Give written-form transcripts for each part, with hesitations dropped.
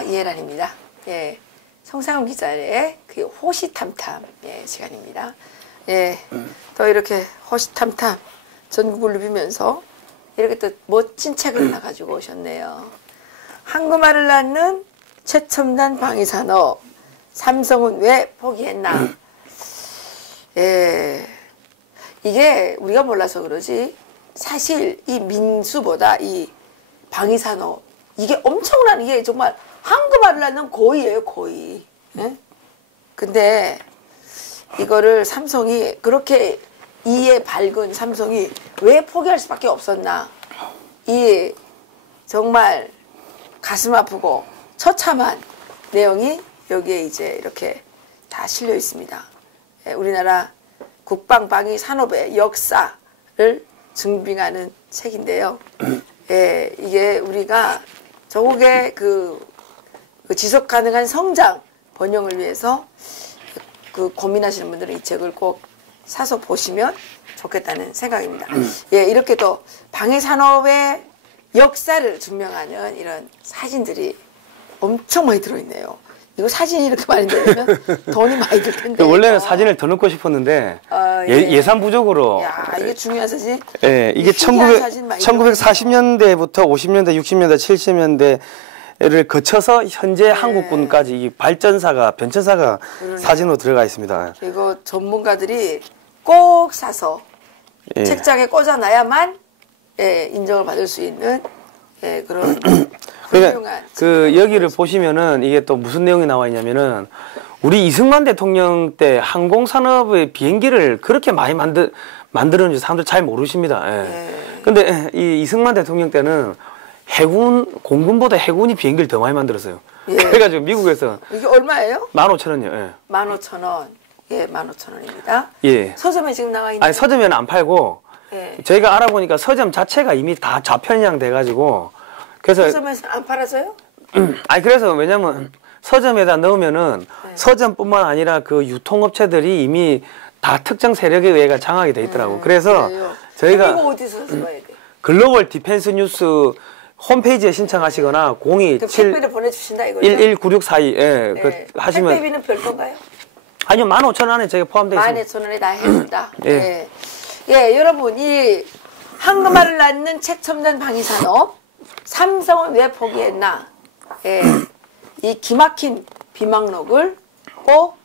안녕하세요. 이혜란입니다. 예, 성상훈 기자의 그 호시탐탐 시간입니다. 예, 또 이렇게 호시탐탐 전국을 누비면서 이렇게 또 멋진 책을 하나 가지고 오셨네요. 한국말을 낳는 최첨단 방위산업 삼성은 왜 포기했나? 예, 이게 우리가 몰라서 그러지 사실 이 민수보다 이 방위산업 이게 엄청난 이게 정말 한국말을 낳는 고의예요, 고의. 예? 근데 이거를 삼성이 그렇게 이에 밝은 삼성이 왜 포기할 수밖에 없었나? 이 정말 가슴 아프고 처참한 내용이 여기에 이제 이렇게 다 실려 있습니다. 예, 우리나라 국방방위 산업의 역사를 증빙하는 책인데요. 예, 이게 우리가 조국의 그 지속 가능한 성장 번영을 위해서 그 고민하시는 분들은 이 책을 꼭 사서 보시면 좋겠다는 생각입니다. 예, 이렇게 또 방위 산업의 역사를 증명하는 이런 사진들이 엄청 많이 들어있네요. 이거 사진이 이렇게 많이 들으면 돈이 많이 들 텐데. 원래는 사진을 더 넣고 싶었는데 예산 부족으로. 야, 이게 중요한 사진. 예, 이게 1940년대부터 50년대, 60년대, 70년대를 거쳐서 현재 한국군까지 이 발전사가 변천사가 사진으로 들어가 있습니다. 이거 전문가들이 꼭 사서 책장에 꽂아놔야만 인정을 받을 수 있는 그런 그러니까 그 여기를 보시면은 이게 또 무슨 내용이 나와 있냐면은 우리 이승만 대통령 때 항공산업의 비행기를 그렇게 많이 만들었는지 사람들 잘 모르십니다. 근데 이 이승만 대통령 때는 공군보다 해군이 비행기를 더 많이 만들었어요. 그래가지고 미국에서 이게 얼마예요? 15,000원이요. 15,000원. 예, 15,000원입니다. 예. 서점에 지금 나와 있는. 아니 서점에는 안 팔고 저희가 알아보니까 서점 자체가 이미 다 좌편향 돼가지고 그래서 서점에서 안 팔아서요? 아니 그래서 왜냐면 서점에다 넣으면은 서점뿐만 아니라 그 유통업체들이 이미 다 특정 세력에 의해 장악이 돼 있더라고. 그래서 저희가 이거 어디서 봐야 돼? 글로벌 디펜스 뉴스 홈페이지에 신청하시거나 027 택배를 보내주신다 이거죠? 119642 그 하시면 택배비는 별도인가요? 아니요 15,000원에 저희가 포함되어 있습니다. 15,000원에 다 해준다. 예, 여러분 이 한국말을 낳는 최첨단 방위산업 삼성은 왜 포기했나? 이 기막힌 비망록을 꼭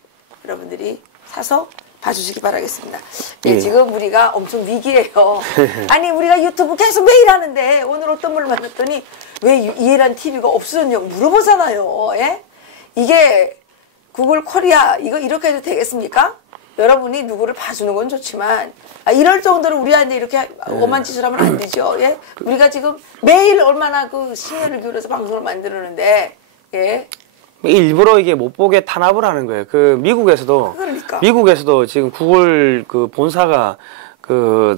여러분들이 사서 봐주시기 바라겠습니다. 지금 우리가 엄청 위기예요. 아니 우리가 유튜브 계속 매일 하는데 오늘 어떤 분을 만났더니 왜 이해란 TV가 없어졌냐고 물어보잖아요. 이게 구글 코리아 이거 이렇게 해도 되겠습니까? 여러분이 누구를 봐주는 건 좋지만 이럴 정도로 우리한테 이렇게 오만 짓을 하면 안 되죠. 우리가 지금 매일 얼마나 그 심혈을 기울여서 방송을 만드는데 일부러 이게 못 보게 탄압을 하는 거예요. 그 미국에서도 지금 구글 그 본사가 그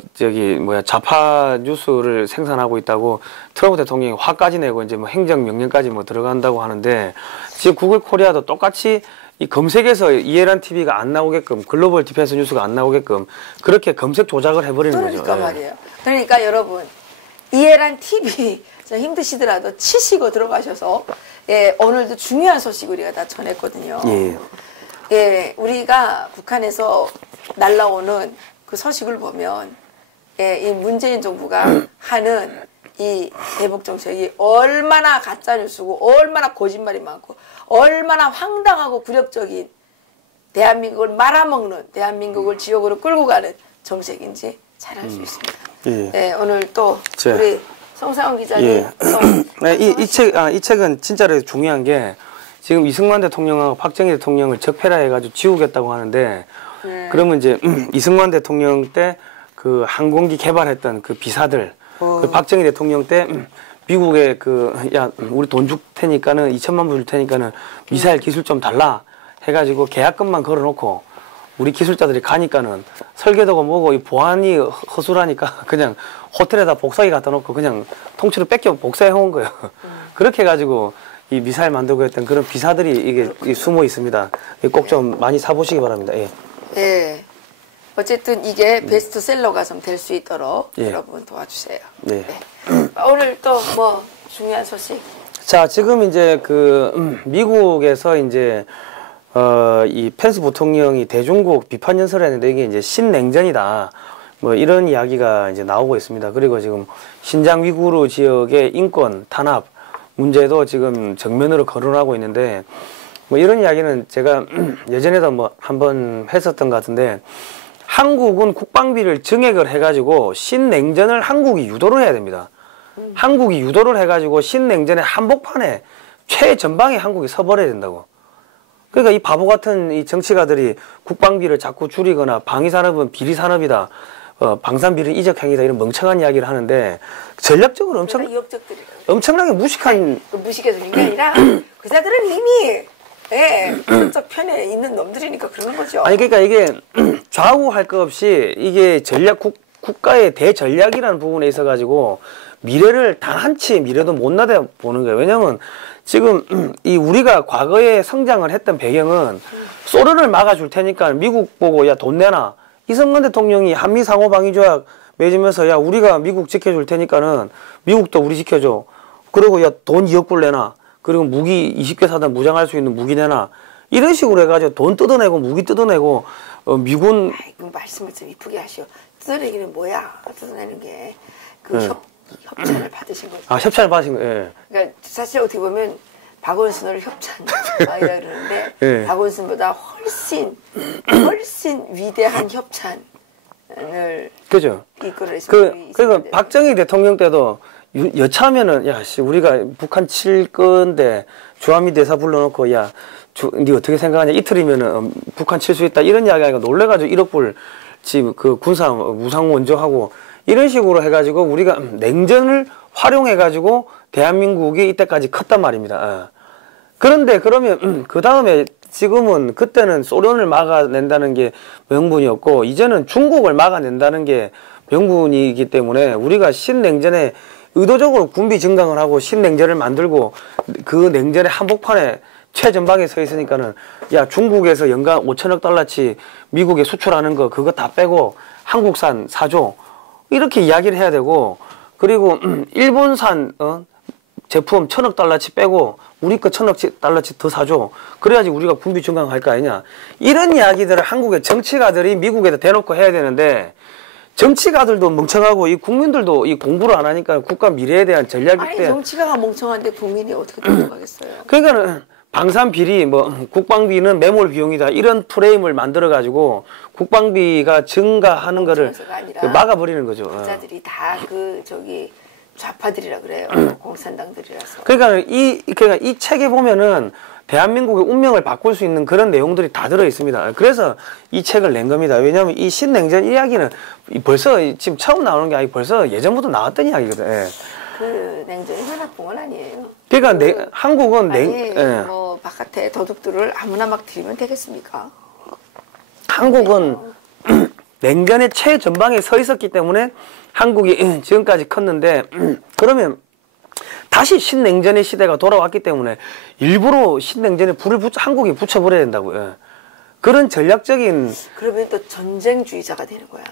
좌파 뉴스를 생산하고 있다고 트럼프 대통령이 화까지 내고 이제 뭐 행정 명령까지 뭐 들어간다고 하는데 지금 구글 코리아도 똑같이 이 검색에서 이해란 TV가 안 나오게끔 글로벌 디펜스 뉴스가 안 나오게끔 그렇게 검색 조작을 해버리는 거죠. 그러니까 말이에요. 그러니까 여러분 이해란 TV 힘드시더라도 치시고 들어가셔서 오늘도 중요한 소식 우리가 다 전했거든요. 우리가 북한에서 날라오는 그 소식을 보면 이 문재인 정부가 하는 이 대북 정책이 얼마나 가짜 뉴스고 얼마나 거짓말이 많고 얼마나 황당하고 굴욕적인 대한민국을 말아먹는 대한민국을 지옥으로 끌고 가는 정책인지 잘 알 수 있습니다. 오늘 또 우리 성상훈 기자님 이 책은 진짜로 중요한 게 지금 이승만 대통령하고 박정희 대통령을 적폐라 해가지고 지우겠다고 하는데 그러면 이제 이승만 대통령 때 그 항공기 개발했던 그 비사들 그 박정희 대통령 때 미국에 우리 돈 줄 테니까는 2천만 불 줄 테니까는 미사일 기술 좀 달라 해가지고 계약금만 걸어놓고 우리 기술자들이 가니까는 설계도가 뭐고 이 보안이 허술하니까 그냥 호텔에다 복사기 갖다 놓고 그냥 통째로 뺏겨 복사해 온 거예요. 그렇게 해가지고 이 미사일 만들고 했던 그런 비사들이 이게 숨어 있습니다. 꼭 좀 많이 사보시기 바랍니다. 어쨌든 이게 베스트셀러가 좀 될 수 있도록 여러분 도와주세요. 오늘 또 뭐 중요한 소식 자, 지금 이제 미국에서 이제 이 펜스 부통령이 대중국 비판 연설을 했는데 이게 이제 신냉전이다. 뭐 이런 이야기가 이제 나오고 있습니다. 그리고 지금 신장 위구르 지역의 인권 탄압 문제도 지금 정면으로 거론하고 있는데 뭐 이런 이야기는 제가 예전에도 뭐 한번 했었던 것 같은데 한국은 국방비를 증액을 해가지고 신냉전을 한국이 유도를 해야 됩니다. 한국이 유도를 해가지고 신냉전의 한복판에 최전방에 한국이 서버려야 된다고. 그러니까 이 바보 같은 이 정치가들이 국방비를 자꾸 줄이거나 방위산업은 비리산업이다. 방산비리 이적행위다 이런 멍청한 이야기를 하는데 전략적으로 엄청나게 무식한 무식해서 그런 게 아니라 그자들은 이미 저쪽 편에 있는 놈들이니까 그러는 거죠. 아니 그러니까 이게 좌우할 것 없이 이게 국가의 대전략이라는 부분에 있어 가지고 미래를 단 한치 미래도 못 나대 보는 거예요. 왜냐면 지금 이 우리가 과거에 성장을 했던 배경은 소련을 막아줄 테니까 미국 보고 야 돈 내놔. 이승만 대통령이 한미 상호 방위 조약 맺으면서 야 우리가 미국 지켜줄 테니까는 미국도 우리 지켜줘. 그리고 야 돈 2억 불 내놔. 그리고 무기 20개 사다 무장할 수 있는 무기 내놔. 이런 식으로 해가지고 돈 뜯어내고 무기 뜯어내고 미군. 아이고 말씀을 좀 이쁘게 하시오. 뜯어내기는 뭐야? 뜯어내는 게 협찬을 받으신 거죠. 아 협찬을 받으신 거. 예. 그러니까 사실 어떻게 보면 박원순을 협찬이라 그러는데 예. 박원순보다 훨씬 위대한 협찬을 그죠. 이끌어내신 그러니까 박정희 대통령 때도 여차하면은 야 씨 우리가 북한 칠 건데 주한미 대사 불러놓고 야 니 어떻게 생각하냐 이틀이면은 북한 칠 수 있다 이런 이야기하니까 놀래가지고 1억 불 지금 군사 무상 원조하고 이런 식으로 해가지고 우리가 냉전을 활용해가지고 대한민국이 이때까지 컸단 말입니다. 그런데 그러면 그 다음에 지금은 그때는 소련을 막아낸다는 게 명분이었고 이제는 중국을 막아낸다는 게 명분이기 때문에 우리가 신냉전에 의도적으로 군비 증강을 하고 신냉전을 만들고 그 냉전의 한복판에 최전방에 서 있으니까는 야 중국에서 연간 5천억 달러치 미국에 수출하는 거 그거 다 빼고 한국산 사줘 이렇게 이야기를 해야 되고 그리고 일본산 제품 1,000억 달러치 빼고 우리 거 1,000억 달러치 더 사줘. 그래야지 우리가 군비 증강할 거 아니냐. 이런 이야기들을 한국의 정치가들이 미국에다 대놓고 해야 되는데 정치가들도 멍청하고 이 국민들도 이 공부를 안 하니까 국가 미래에 대한 전략이 아니 정치가가 멍청한데 국민이 어떻게 돌아가겠어요. 그러니까는 방산 비리 뭐 국방비는 매몰 비용이다 이런 프레임을 만들어 가지고 국방비가 증가하는 거를 막아버리는 거죠. 기자들이 다 좌파들이라 그래요. 공산당들이라서. 그러니까 이 책에 보면은 대한민국의 운명을 바꿀 수 있는 그런 내용들이 다 들어 있습니다. 그래서 이 책을 낸 겁니다. 왜냐하면 이 신냉전 이야기는 벌써 지금 처음 나오는 게 아니고 벌써 예전부터 나왔던 이야기거든. 예. 그 냉전이 나쁜 건 아니에요. 그러니까 한국은 뭐 바깥에 도둑들을 아무나 막 들이면 되겠습니까? 한국은 냉전의 최전방에 서 있었기 때문에 한국이 지금까지 컸는데 그러면 다시 신냉전의 시대가 돌아왔기 때문에 일부러 신냉전에 한국이 붙여버려야 된다고요. 그런 전략적인. 그러면 또 전쟁주의자가 되는 거야.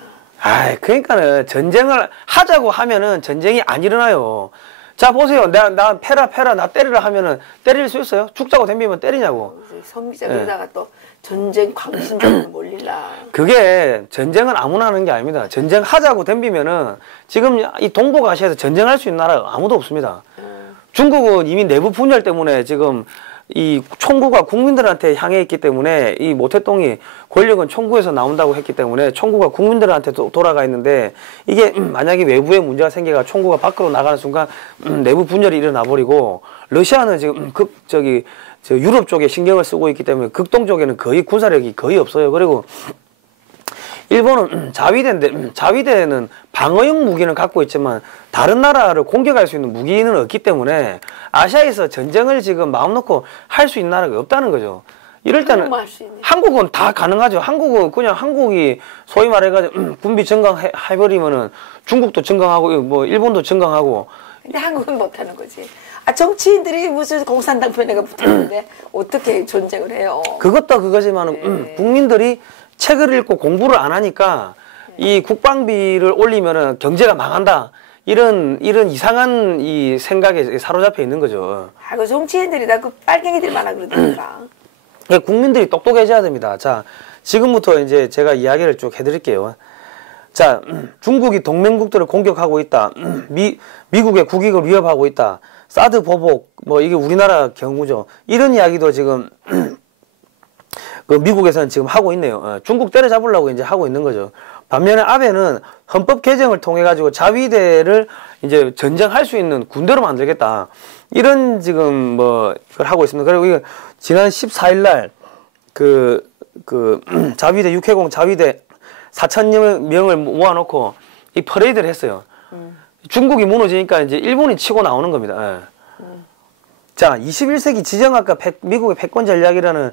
그러니까는 전쟁을 하자고 하면은 전쟁이 안 일어나요. 자 보세요. 나 패라 나 때리라 하면은 때릴 수 있어요? 죽자고 덤비면 때리냐고. 성기자 그러다가 또 전쟁 광신자를 몰릴라. 그게 전쟁은 아무나 하는 게 아닙니다. 전쟁 하자고 덤비면은 지금 이 동북아시아에서 전쟁할 수 있는 나라가 아무도 없습니다. 중국은 이미 내부 분열 때문에 지금 이 총구가 국민들한테 향해 있기 때문에 이 모태똥이 권력은 총구에서 나온다고 했기 때문에 총구가 국민들한테 돌아가 있는데 이게 만약에 외부에 문제가 생겨가 총구가 밖으로 나가는 순간 내부 분열이 일어나 버리고 러시아는 지금 유럽 쪽에 신경을 쓰고 있기 때문에 극동 쪽에는 거의 군사력이 거의 없어요. 그리고 일본은 자위대는 방어용 무기는 갖고 있지만 다른 나라를 공격할 수 있는 무기는 없기 때문에 아시아에서 전쟁을 지금 마음 놓고 할 수 있는 나라가 없다는 거죠. 이럴 때는 한국은 다 가능하죠. 한국은 그냥 한국이 소위 말해가지고 군비 증강해버리면은 중국도 증강하고 뭐 일본도 증강하고. 근데 한국은 못하는 거지. 정치인들이 무슨 공산당 편에가 붙었는데 어떻게 전쟁을 해요? 그것도 그거지만 국민들이 책을 읽고 공부를 안 하니까 이 국방비를 올리면은 경제가 망한다. 이런 이상한 이 생각에 사로잡혀 있는 거죠. 아, 그 정치인들이 다 그 빨갱이들만 하고 그러니까. 국민들이 똑똑해져야 됩니다. 자, 지금부터 이제 제가 이야기를 쭉 해드릴게요. 자, 중국이 동맹국들을 공격하고 있다. 미국의 국익을 위협하고 있다. 사드 보복, 뭐 이게 우리나라 경우죠. 이런 이야기도 지금 그 미국에서는 지금 하고 있네요. 중국 때려잡으려고 이제 하고 있는 거죠. 반면에 아베는 헌법 개정을 통해 가지고 자위대를 이제 전쟁할 수 있는 군대로 만들겠다. 이런 지금 뭐 그걸 하고 있습니다. 그리고 이거 지난 14일 날 자위대 육해공 자위대 4,000명을 모아놓고 이 퍼레이드를 했어요. 중국이 무너지니까 이제 일본이 치고 나오는 겁니다. 자, 21세기 지정학과 미국의 패권 전략이라는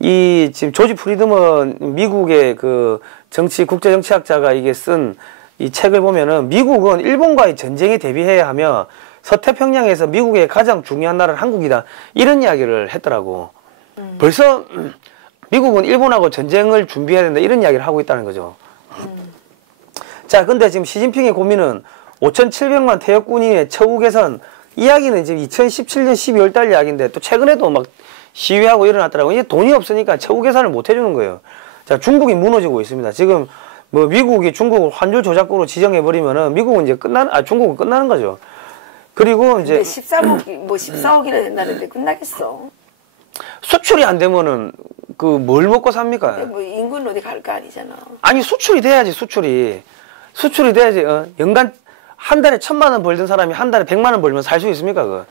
이 지금 조지 프리드먼 미국의 그 국제 정치학자가 이게 쓴 이 책을 보면은 미국은 일본과의 전쟁에 대비해야 하며 서태평양에서 미국의 가장 중요한 나라는 한국이다. 이런 이야기를 했더라고. 벌써 미국은 일본하고 전쟁을 준비해야 된다. 이런 이야기를 하고 있다는 거죠. 자, 근데 지금 시진핑의 고민은 5,700만 퇴역군인의 처우 개선. 이야기는 지금 2017년 12월 달 이야기인데 또 최근에도 막 시위하고 일어났더라고요. 이제 돈이 없으니까 처우 개선을 못 해주는 거예요. 자, 중국이 무너지고 있습니다. 지금 뭐 미국이 중국을 환율 조작국으로 지정해버리면은 미국은 이제 중국은 끝나는 거죠. 그리고 이제 14억이나 된다는데 끝나겠어. 수출이 안 되면은 그 뭘 먹고 삽니까? 뭐 인구는 어디 갈 거 아니잖아. 아니 수출이 돼야지. 수출이 돼야지. 연간 한 달에 1,000만 원 벌던 사람이 한 달에 100만 원 벌면 살 수 있습니까?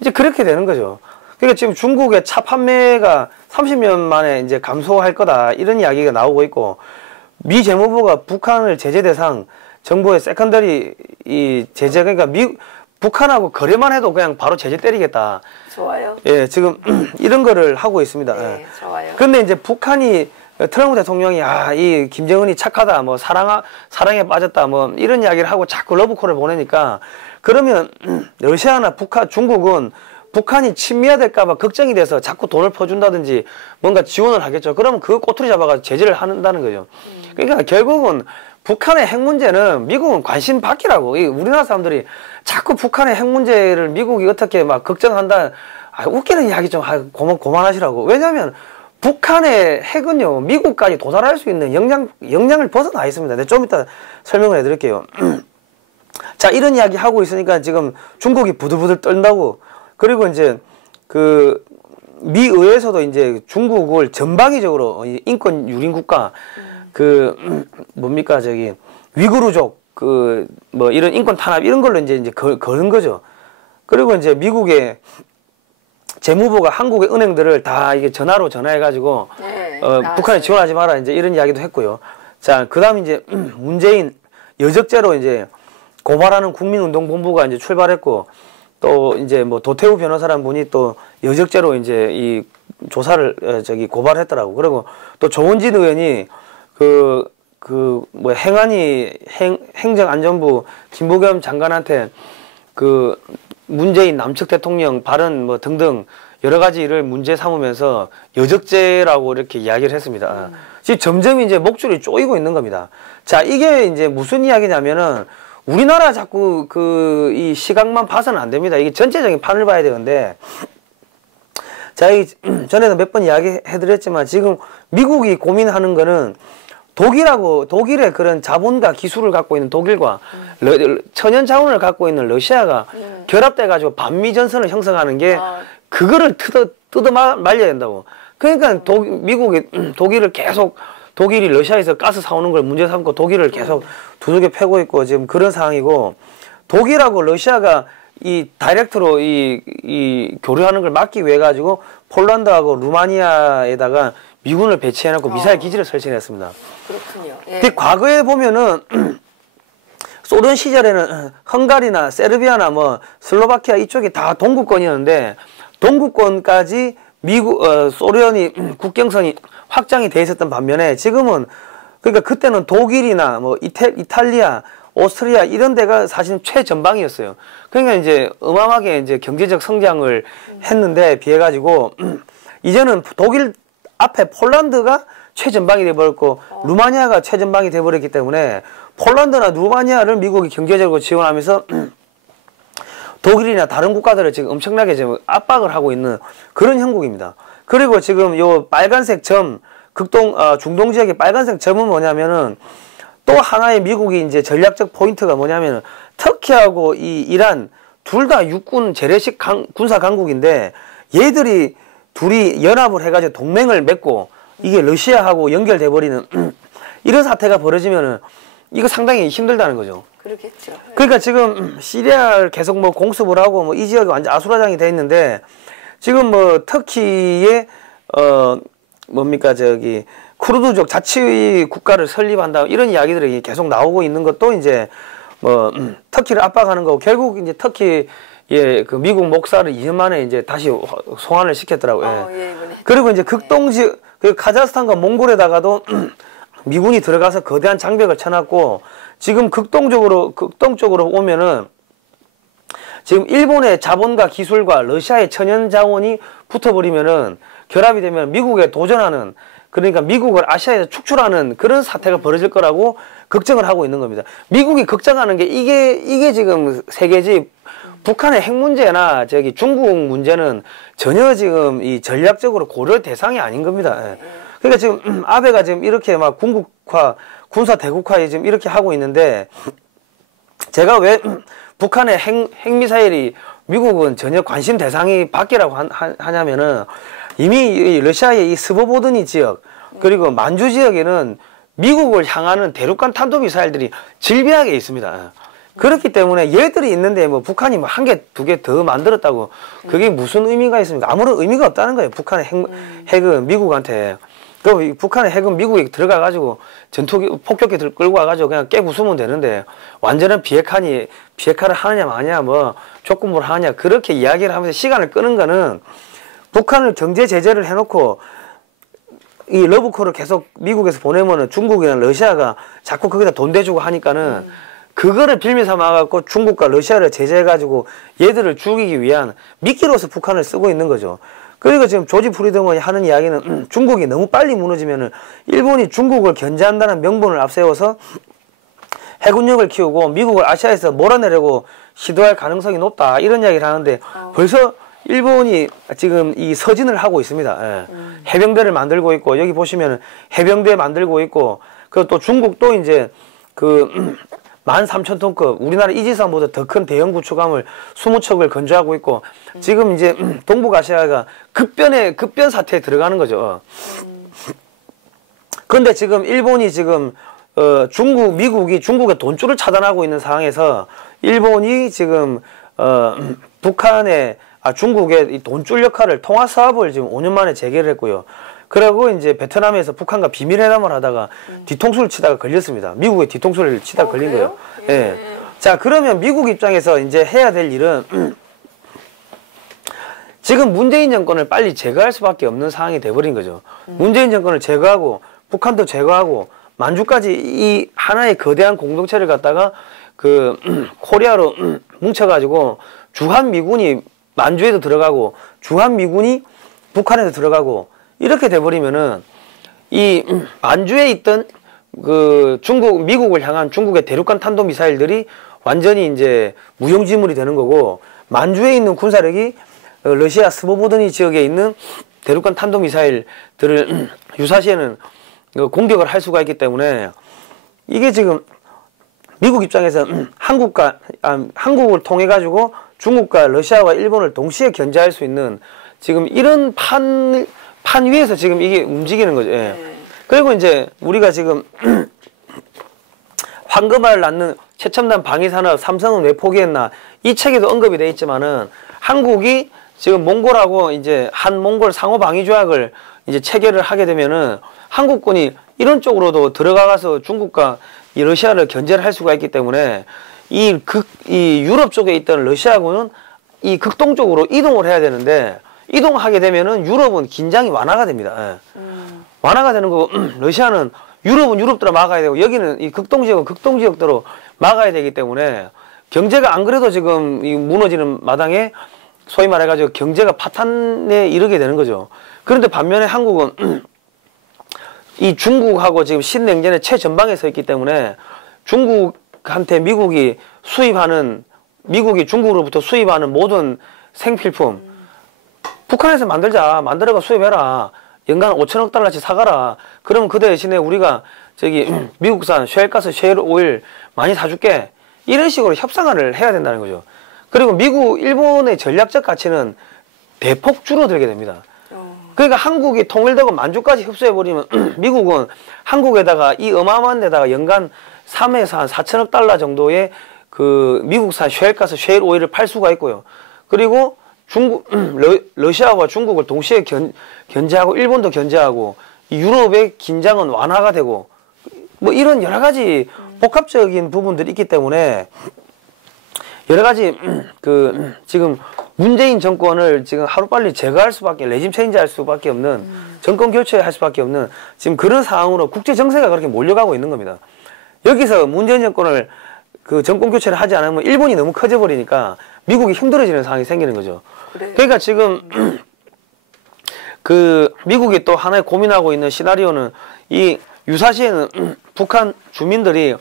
이제 그렇게 되는 거죠. 그러니까 지금 중국의 차 판매가 30년 만에 이제 감소할 거다. 이런 이야기가 나오고 있고, 미 재무부가 북한을 제재 대상 정부의 세컨더리 이 제재, 그러니까 북한하고 거래만 해도 그냥 바로 제재 때리겠다. 좋아요. 예, 지금 이런 거를 하고 있습니다. 네, 예. 좋아요. 근데 이제 북한이 트럼프 대통령이 이 김정은이 착하다, 뭐 사랑에 빠졌다, 뭐 이런 이야기를 하고 자꾸 러브콜을 보내니까, 그러면 러시아나 중국은 북한이 친미화될까봐 걱정이 돼서 자꾸 돈을 퍼준다든지 뭔가 지원을 하겠죠. 그러면 그 꼬투리 잡아가지고 제재를 한다는 거죠. 그러니까 결국은 북한의 핵 문제는 미국은 관심 밖이라고. 우리나라 사람들이 자꾸 북한의 핵 문제를 미국이 어떻게 막 걱정한다. 웃기는 이야기 좀 그만하시라고. 왜냐하면 북한의 핵은요, 미국까지 도달할 수 있는 역량을 벗어나 있습니다. 내가 좀 이따 설명을 해드릴게요. 자, 이런 이야기 하고 있으니까 지금 중국이 부들부들 떤다고. 그리고 이제 미 의회에서도 이제 중국을 전방위적으로 인권 유린 국가, 뭡니까, 위구르족, 뭐 이런 인권 탄압 이런 걸로 이제 거는 거죠. 그리고 이제 미국의 재무부가 한국의 은행들을 다 이게 전화로 전화해가지고, 네, 북한에 지원하지 마라, 이제 이런 이야기도 했고요. 자, 그 다음 이제 문재인 여적죄로 이제 고발하는 국민운동본부가 이제 출발했고, 또 이제 뭐 도태우 변호사라는 분이 또 여적죄로 이제 이 조사를 고발했더라고. 그리고 또 조원진 의원이 뭐 행정안전부 김부겸 장관한테 문재인 남측 대통령 발언 뭐 등등 여러 가지 일을 문제 삼으면서 여적죄라고 이렇게 이야기를 했습니다. 지금 점점 이제 목줄이 쪼이고 있는 겁니다. 자, 이게 이제 무슨 이야기냐면은 우리나라 자꾸 이 시각만 봐서는 안 됩니다. 이게 전체적인 판을 봐야 되는데, 자, 전에도 몇 번 이야기 해드렸지만 지금 미국이 고민하는 거는 독일의 그런 자본과 기술을 갖고 있는 독일과 천연 자원을 갖고 있는 러시아가 결합돼가지고 반미전선을 형성하는 게 그거를 뜯어 말려야 된다고. 그러니까 독일이 러시아에서 가스 사오는 걸 문제 삼고 독일을 계속 두들겨 패고 있고 지금 그런 상황이고, 독일하고 러시아가 이 다이렉트로 이 교류하는 걸 막기 위해 가지고 폴란드하고 루마니아에다가 미군을 배치해놓고 미사일 기지를 설치했습니다. 그렇군요. 예. 근데 과거에 보면은 소련 시절에는 헝가리나 세르비아나 뭐 슬로바키아 이쪽이 다 동구권이었는데, 동구권까지 소련이 국경선이 확장이 돼 있었던 반면에 지금은, 그러니까 그때는 독일이나 뭐 이탈리아, 오스트리아 이런 데가 사실 최전방이었어요. 그러니까 이제 어마어마하게 이제 경제적 성장을 했는데 비해 가지고 이제는 독일 앞에 폴란드가 최전방이 돼 버렸고 루마니아가 최전방이 돼 버렸기 때문에 폴란드나 루마니아를 미국이 경제적으로 지원하면서 독일이나 다른 국가들을 지금 엄청나게 지금 압박을 하고 있는 그런 형국입니다. 그리고 지금 요 빨간색 점, 중동 지역의 빨간색 점은 뭐냐면은 또 하나의 미국이 이제 전략적 포인트가 뭐냐면은 터키하고 이 이란 둘 다 육군 재래식 군사 강국인데 얘들이 둘이 연합을 해가지고 동맹을 맺고 이게 러시아하고 연결돼 버리는 이런 사태가 벌어지면은 이거 상당히 힘들다는 거죠. 그렇겠죠. 그러니까 지금 시리아를 계속 뭐 공습을 하고 뭐 이 지역이 완전 아수라장이 돼 있는데 지금 뭐 터키의 뭡니까 저기 쿠르드족 자치 국가를 설립한다 이런 이야기들이 계속 나오고 있는 것도 이제 뭐 터키를 압박하는 거고 결국 이제 터키의 그 미국 목사를 2년 만에 이제 다시 송환을 시켰더라고요. 예, 그리고 이제 극동지 그 카자흐스탄과 몽골에다가도 미군이 들어가서 거대한 장벽을 쳐놨고 지금 극동쪽으로 오면은 지금 일본의 자본과 기술과 러시아의 천연 자원이 붙어버리면은 결합이 되면 미국에 도전하는 그러니까 미국을 아시아에서 축출하는 그런 사태가 벌어질 거라고 걱정을 하고 있는 겁니다. 미국이 걱정하는 게 이게 지금 세계지 북한의 핵 문제나 저기 중국 문제는 전혀 지금 이 전략적으로 고려 대상이 아닌 겁니다. 그러니까 지금 아베가 지금 이렇게 막 군국화, 군사 대국화에 지금 이렇게 하고 있는데 제가 왜 북한의 핵미사일이 미국은 전혀 관심 대상이 밖이라고 하냐면은 이미 러시아의 이 스보보드니 지역 그리고 만주 지역에는 미국을 향하는 대륙간 탄도미사일들이 질비하게 있습니다. 그렇기 때문에 얘들이 있는데 뭐 북한이 뭐 한 개, 두 개 더 만들었다고 그게 무슨 의미가 있습니까? 아무런 의미가 없다는 거예요. 북한의 핵은 미국한테. 그 북한의 핵은 미국에 들어가가지고 전투기, 폭격기들 끌고 와가지고 그냥 깨부수면 되는데 완전한 비핵화를 하느냐 마냐 뭐 조건부를 하느냐 그렇게 이야기를 하면서 시간을 끄는 거는 북한을 경제 제재를 해놓고 이 러브콜을 계속 미국에서 보내면은 중국이나 러시아가 자꾸 거기다 돈 대주고 하니까는 그거를 빌미 삼아갖고 중국과 러시아를 제재해가지고 얘들을 죽이기 위한 미끼로서 북한을 쓰고 있는 거죠. 그리고 지금 조지 프리드먼이 하는 이야기는 중국이 너무 빨리 무너지면은 일본이 중국을 견제한다는 명분을 앞세워서 해군력을 키우고 미국을 아시아에서 몰아내려고 시도할 가능성이 높다 이런 이야기를 하는데 벌써 일본이 지금 이 서진을 하고 있습니다. 예. 해병대를 만들고 있고 여기 보시면은 해병대 만들고 있고 그리고 또 중국도 이제 그 13,000톤급 우리나라 이지선보다 더 큰 대형 구축함을 20척을 건조하고 있고 지금 이제 동북아시아가 급변 사태에 들어가는 거죠. 그런데 지금 일본이 지금 미국이 중국의 돈줄을 차단하고 있는 상황에서 일본이 지금 중국의 이 돈줄 역할을 통화 사업을 지금 5년 만에 재개를 했고요. 그리고 이제 베트남에서 북한과 비밀회담을 하다가 뒤통수를 치다가 걸렸습니다. 미국의 뒤통수를 치다가 걸린 거예요. 예. 자, 그러면 미국 입장에서 이제 해야 될 일은 지금 문재인 정권을 빨리 제거할 수밖에 없는 상황이 돼버린 거죠. 문재인 정권을 제거하고 북한도 제거하고 만주까지 이 하나의 거대한 공동체를 갖다가 그 코리아로 뭉쳐가지고 주한미군이 만주에도 들어가고 주한미군이 북한에도 들어가고 이렇게 돼버리면은 이 만주에 있던 그 미국을 향한 중국의 대륙간 탄도미사일들이 완전히 이제 무용지물이 되는 거고 만주에 있는 군사력이 러시아 스보보드니 지역에 있는 대륙간 탄도미사일들을 유사시에는 공격을 할 수가 있기 때문에 이게 지금 미국 입장에서 한국을 통해 가지고 중국과 러시아와 일본을 동시에 견제할 수 있는 지금 이런 판 위에서 지금 이게 움직이는 거죠. 예. 그리고 이제 우리가 지금 황금알을 낳는 최첨단 방위산업 삼성은 왜 포기했나 이 책에도 언급이 돼 있지만은 한국이 지금 몽골하고 이제 한몽골 상호 방위 조약을 이제 체결을 하게 되면은 한국군이 이런 쪽으로도 들어가서 중국과 이 러시아를 견제를 할 수가 있기 때문에 이 유럽 쪽에 있던 러시아군은 이 극동 쪽으로 이동을 해야 되는데 이동하게 되면은 유럽은 긴장이 완화가 됩니다. 예. 완화가 되는 거고 러시아는 유럽은 유럽대로 막아야 되고 여기는 이 극동 지역은 극동 지역대로 막아야 되기 때문에 경제가 안 그래도 지금 이 무너지는 마당에 소위 말해가지고 경제가 파탄에 이르게 되는 거죠. 그런데 반면에 한국은 이 중국하고 지금 신냉전의 최전방에 서 있기 때문에 중국한테 미국이 중국으로부터 수입하는 모든 생필품 북한에서 만들어가 수입해라. 연간 5천억 달러씩 사가라. 그러면 그 대신에 우리가 저기 미국산 셰일가스, 셰일오일 많이 사줄게. 이런 식으로 협상을 해야 된다는 거죠. 그리고 일본의 전략적 가치는 대폭 줄어들게 됩니다. 그러니까 한국이 통일되고 만주까지 흡수해버리면 미국은 한국에다가 이 어마어마한 데다가 연간 3에서 한 4천억 달러 정도의 그 미국산 셰일가스, 셰일오일을 팔 수가 있고요. 그리고 러시아와 중국을 동시에 견제하고 일본도 견제하고 유럽의 긴장은 완화가 되고 뭐 이런 여러 가지 복합적인 부분들이 있기 때문에 여러 가지 지금 문재인 정권을 지금 하루빨리 제거할 수밖에 레짐 체인지 할 수밖에 없는 정권 교체할 수밖에 없는 지금 그런 상황으로 국제 정세가 그렇게 몰려가고 있는 겁니다. 여기서 문재인 정권을 그 정권 교체를 하지 않으면 일본이 너무 커져 버리니까 미국이 힘들어지는 상황이 생기는 거죠. 그래. 그러니까 지금 그 미국이 또 하나의 고민하고 있는 시나리오는 이 유사시에는 북한 주민들이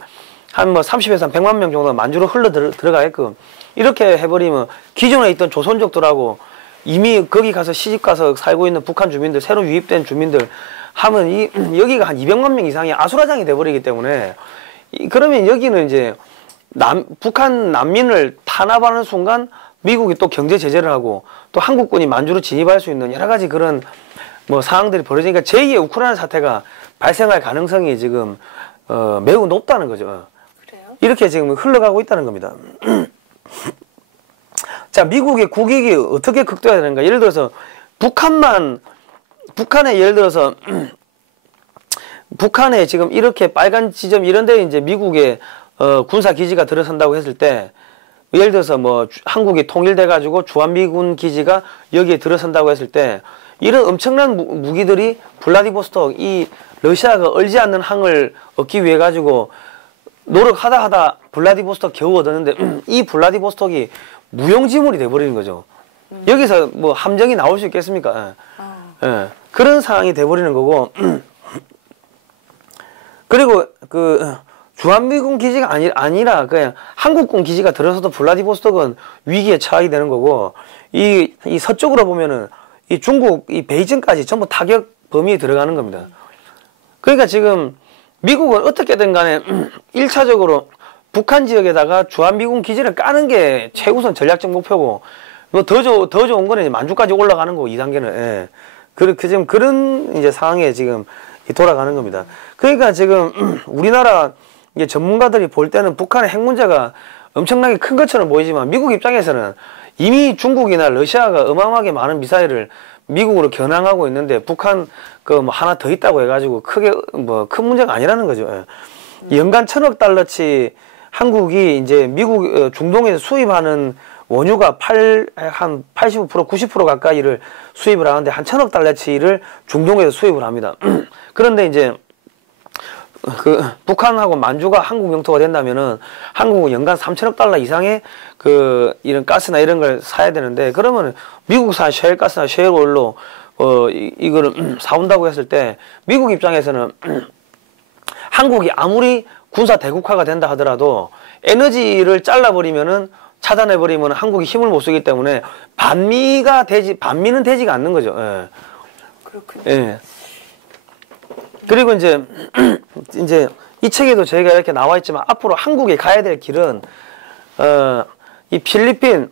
한 뭐 30에서 한 100만 명 정도 만주로 들어가게끔 이렇게 해버리면 기존에 있던 조선족들하고 이미 거기 가서 시집가서 살고 있는 북한 주민들, 새로 유입된 주민들 하면 여기가 한 200만 명 이상이 아수라장이 돼버리기 때문에 그러면 여기는 이제 북한 난민을 탄압하는 순간 미국이 또 경제 제재를 하고 또 한국군이 만주로 진입할 수 있는 여러 가지 그런 뭐 상황들이 벌어지니까 제2의 우크라이나 사태가 발생할 가능성이 지금 매우 높다는 거죠. 그래요? 이렇게 지금 흘러가고 있다는 겁니다. 자, 미국의 국익이 어떻게 극대화해야 되는가? 예를 들어서 북한에 예를 들어서 북한에 지금 이렇게 빨간 지점 이런 데 이제 미국의 군사 기지가 들어선다고 했을 때 예를 들어서 뭐 한국이 통일돼 가지고 주한미군 기지가 여기에 들어선다고 했을 때 이런 엄청난 무기들이 블라디보스톡 이 러시아가 얼지 않는 항을 얻기 위해 가지고 노력하다 블라디보스톡 겨우 얻었는데 이 블라디보스톡이 무용지물이 돼버리는 거죠. 여기서 뭐 함정이 나올 수 있겠습니까? 예. 그런 상황이 돼버리는 거고 그리고 그 주한미군 기지가 아니라 그냥 한국군 기지가 들어서도 블라디보스톡은 위기에 처하게 되는 거고 이 서쪽으로 보면은 이 중국 이 베이징까지 전부 타격 범위에 들어가는 겁니다. 그러니까 지금 미국은 어떻게든 간에 1차적으로 북한 지역에다가 주한미군 기지를 까는 게 최우선 전략적 목표고 뭐 더 좋은 거는 이제 만주까지 올라가는 거고 2단계는 예. 지금 그런 이제 상황에 지금 돌아가는 겁니다. 그러니까 지금 우리나라 이게 전문가들이 볼 때는 북한의 핵 문제가 엄청나게 큰 것처럼 보이지만 미국 입장에서는 이미 중국이나 러시아가 어마어마하게 많은 미사일을 미국으로 겨냥하고 있는데 북한 그 뭐 하나 더 있다고 해가지고 크게 뭐 큰 문제가 아니라는 거죠. 연간 1,000억 달러치 한국이 이제 미국 중동에서 수입하는 원유가 한 80%, 90% 가까이를 수입을 하는데 한 1,000억 달러치를 중동에서 수입을 합니다. 그런데 이제 그 북한하고 만주가 한국 영토가 된다면은 한국은 연간 3천억 달러 이상의 그 이런 가스나 이런 걸 사야 되는데 그러면 미국산 셰일가스나 셰일오일로 이거를 사온다고 했을 때 미국 입장에서는 한국이 아무리 군사 대국화가 된다 하더라도 에너지를 잘라버리면은 차단해버리면 한국이 힘을 못 쓰기 때문에 반미는 되지가 않는 거죠. 예. 그렇군요. 예. 그리고 이제 이 책에도 저희가 이렇게 나와 있지만 앞으로 한국이 가야 될 길은 이 필리핀,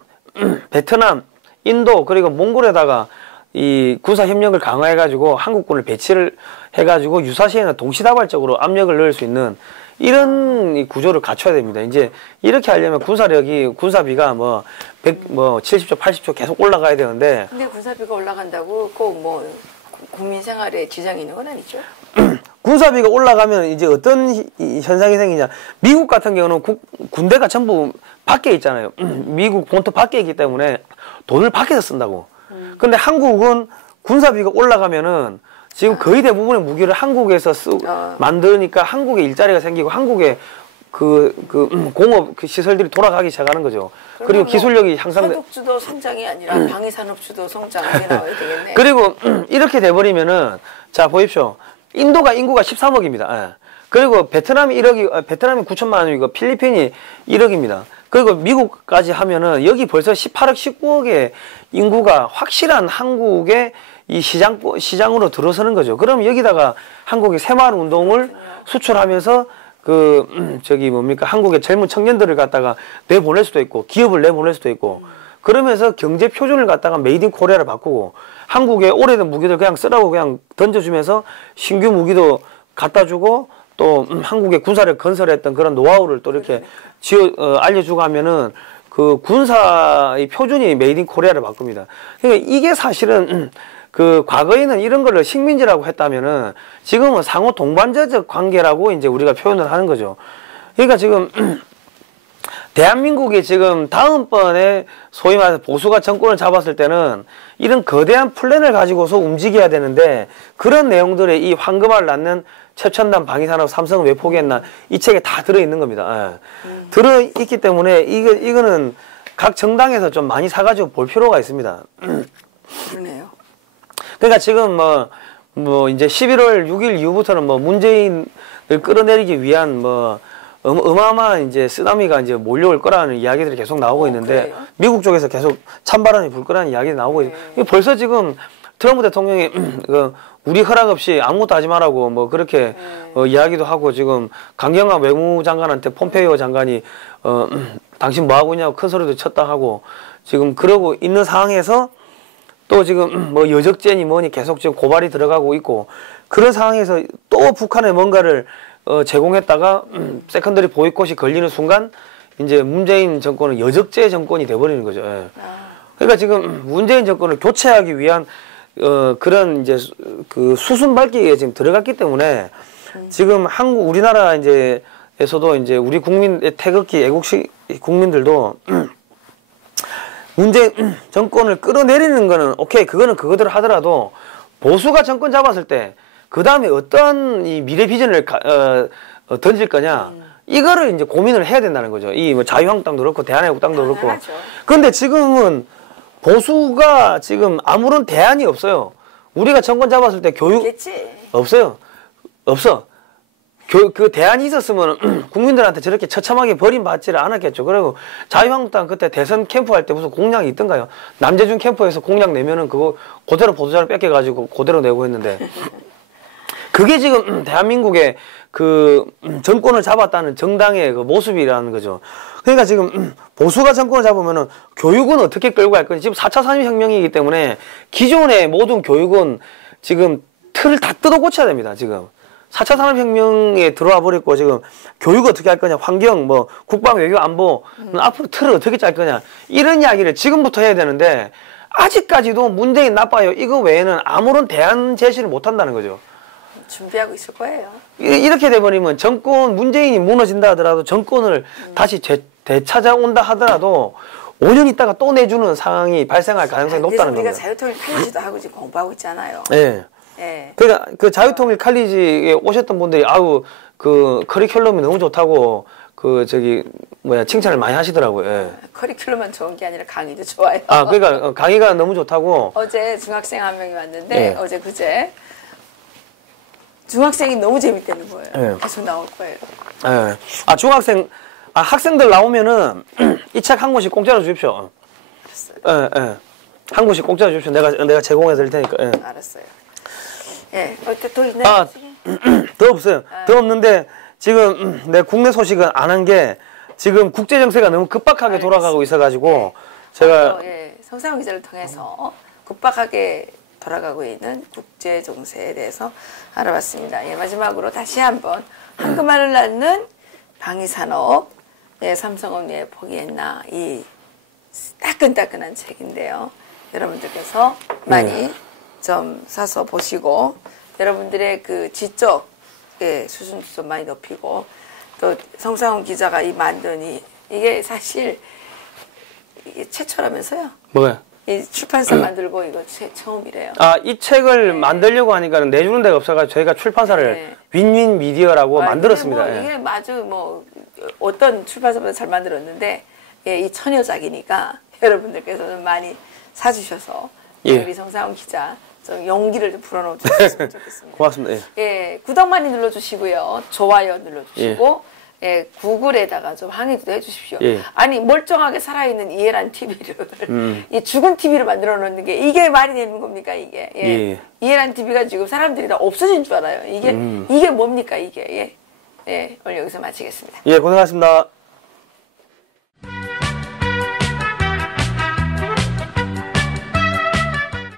베트남, 인도 그리고 몽골에다가 이 군사 협력을 강화해 가지고 한국군을 배치를 해 가지고 유사시에는 동시다발적으로 압력을 넣을 수 있는 이런 이 구조를 갖춰야 됩니다. 이제 이렇게 하려면 군사비가 뭐 70조, 80조 계속 올라가야 되는데 근데 군사비가 올라간다고 꼭 뭐 국민 생활에 지장이 있는 건 아니죠? 군사비가 올라가면 이제 어떤 현상이 생기냐. 미국 같은 경우는 군대가 전부 밖에 있잖아요. 미국 본토 밖에 있기 때문에 돈을 밖에서 쓴다고. 근데 한국은 군사비가 올라가면은 지금 거의 대부분의 무기를 한국에서 만드니까 한국에 일자리가 생기고 한국에 공업 시설들이 돌아가기 시작하는 거죠. 그리고 기술력이 향상돼. 산업주도 성장이 아니라 방위산업주도 성장이 나와야 되겠네. 그리고 이렇게 돼버리면은 자 보십시오. 인도가 인구가 13억입니다. 예. 그리고 베트남이 1억이, 베트남이 9천만 원이고 필리핀이 1억입니다. 그리고 미국까지 하면은 여기 벌써 18억, 19억의 인구가 확실한 한국의 이 시장으로 들어서는 거죠. 그럼 여기다가 한국의 새마을 운동을 수출하면서 저기 뭡니까? 한국의 젊은 청년들을 갖다가 내보낼 수도 있고, 기업을 내보낼 수도 있고, 그러면서 경제 표준을 갖다가 메이드 인 코리아를 바꾸고, 한국의 오래된 무기들 그냥 쓰라고 그냥 던져주면서 신규 무기도 갖다 주고, 또 한국의 군사를 건설했던 그런 노하우를 또 이렇게 알려주고 하면은 그 군사의 표준이 메이드 인 코리아를 바꿉니다. 그러니까 이게 사실은 과거에는 이런 거를 식민지라고 했다면은 지금은 상호 동반자적 관계라고 이제 우리가 표현을 하는 거죠. 그러니까 지금 대한민국이 지금 다음번에 소위 말해서 보수가 정권을 잡았을 때는 이런 거대한 플랜을 가지고서 움직여야 되는데 그런 내용들의 이 황금알을 낳는 최첨단 방위산업 삼성은 왜 포기했나 이 책에 다 들어있는 겁니다. 예. 들어있기 때문에 이거는 각 정당에서 좀 많이 사가지고 볼 필요가 있습니다. 그러네요. 그러니까 지금 뭐 이제 11월 6일 이후부터는 뭐 문재인을 끌어내리기 위한 어마어마한 이제 쓰나미가 이제 몰려올 거라는 이야기들이 계속 나오고 있는데 그래요? 미국 쪽에서 계속 찬바람이 불 거라는 이야기가 나오고 있어요. 벌써 지금 트럼프 대통령이 우리 허락 없이 아무것도 하지 말라고 뭐 그렇게 이야기도 하고 지금 강경화 외무장관한테 폼페이오 장관이 당신 뭐 하고 있냐고 큰 소리도 쳤다 하고 지금 그러고 있는 상황에서 또 지금 뭐 여적죄니 뭐니 계속 지금 고발이 들어가고 있고 그런 상황에서 또 북한에 뭔가를 제공했다가 세컨더리 보이콧이 걸리는 순간 이제 문재인 정권은 여적죄 정권이 돼버리는 거죠. 예. 그러니까 지금 문재인 정권을 교체하기 위한 그런 이제 수순 밟기에 지금 들어갔기 때문에 지금 우리나라 에서도 이제 우리 국민의 태극기 애국식 국민들도 문재인 정권을 끌어내리는 거는 오케이 그거는 그거대로 하더라도 보수가 정권 잡았을 때 그 다음에 어떤 이 미래 비전을 던질 거냐 이거를 이제 고민을 해야 된다는 거죠. 이 뭐 자유한국당도 그렇고 대한애국당도 그렇고. 그런데 지금은 보수가 지금 아무런 대안이 없어요. 우리가 정권 잡았을 때 교육 있겠지. 없어요. 없어. 그 대안이 있었으면 국민들한테 저렇게 처참하게 버림받지를 않았겠죠. 그리고 자유한국당 그때 대선 캠프 할 때 무슨 공약이 있던가요? 남재준 캠프에서 공약 내면은 그거 그대로 보도자료 뺏겨가지고 그대로 내고 했는데 그게 지금 대한민국의 정권을 잡았다는 정당의 그 모습이라는 거죠. 그러니까 지금 보수가 정권을 잡으면은 교육은 어떻게 끌고 갈 건지 지금 4차 산업혁명이기 때문에 기존의 모든 교육은 지금 틀을 다 뜯어 고쳐야 됩니다. 지금 4차 산업혁명에 들어와 버렸고 지금 교육 어떻게 할 거냐 환경 뭐 국방 외교 안보 앞으로 틀을 어떻게 짤 거냐 이런 이야기를 지금부터 해야 되는데 아직까지도 문재인 나빠요 이거 외에는 아무런 대안 제시를 못 한다는 거죠. 준비하고 있을 거예요. 이렇게 돼버리면 문재인이 무너진다 하더라도 정권을 다시 되찾아온다 하더라도 5년 있다가 또 내주는 상황이 발생할 가능성이 높다는 겁니다. 우리가 자유통일 칼리지도 하고 지금 공부하고 있잖아요. 네. 네. 그러니까 그 자유통일 칼리지에 오셨던 분들이 아우 그 커리큘럼이 너무 좋다고 칭찬을 많이 하시더라고요. 예. 커리큘럼만 좋은 게 아니라 강의도 좋아요. 그러니까 강의가 너무 좋다고. 어제 중학생 한 명이 왔는데 네. 어제 그제 중학생이 너무 재밌다는 거예요. 네. 계속 나올 거예요. 예. 학생들 나오면은 이 책 한 권씩 공짜로 주십시오. 알았어요. 예. 한 권씩 공짜로 주십시오. 내가 제공해 드릴 테니까. 예. 알았어요. 예. 또 있나요? 더 없어요. 더 없는데 지금 내 국내 소식은 안 한 게 지금 국제 정세가 너무 급박하게 돌아가고 있어가지고 제가 성상훈 기자를 통해서 급박하게 돌아가고 있는 국제 정세에 대해서 알아봤습니다. 마지막으로 다시 한번 황금알을 낳는 방위산업 삼성은 왜 포기했나 이 따끈따끈한 책인데요. 여러분들께서 많이 좀 사서 보시고 여러분들의 그 지적의 수준도 좀 많이 높이고 또 성상훈 기자가 만든 이게 사실 이게 최초라면서요? 뭐가요? 이 출판사 만들고 이거 처음이래요. 이 책을 만들려고 하니까 내주는 데가 없어가지고 저희가 출판사를 윈윈 미디어라고 만들었습니다. 이게 아주 어떤 출판사보다 잘 만들었는데 이 처녀작이니까 여러분들께서는 많이 사주셔서 우리 성상훈 기자 좀 용기를 좀 불어넣어 주셨으면 좋겠습니다. 고맙습니다. 예. 예, 구독 많이 눌러주시고요. 좋아요 눌러주시고, 예, 구글에다가 좀 항의도 해주십시오. 예. 아니, 멀쩡하게 살아있는 이해란 TV를, 이 죽은 TV를 만들어 놓는 게, 이게 말이 되는 겁니까, 이게? 예. 예. 이해란 TV가 지금 사람들이 다 없어진 줄 알아요. 이게 뭡니까, 이게? 예. 예, 오늘 여기서 마치겠습니다. 예, 고생하셨습니다.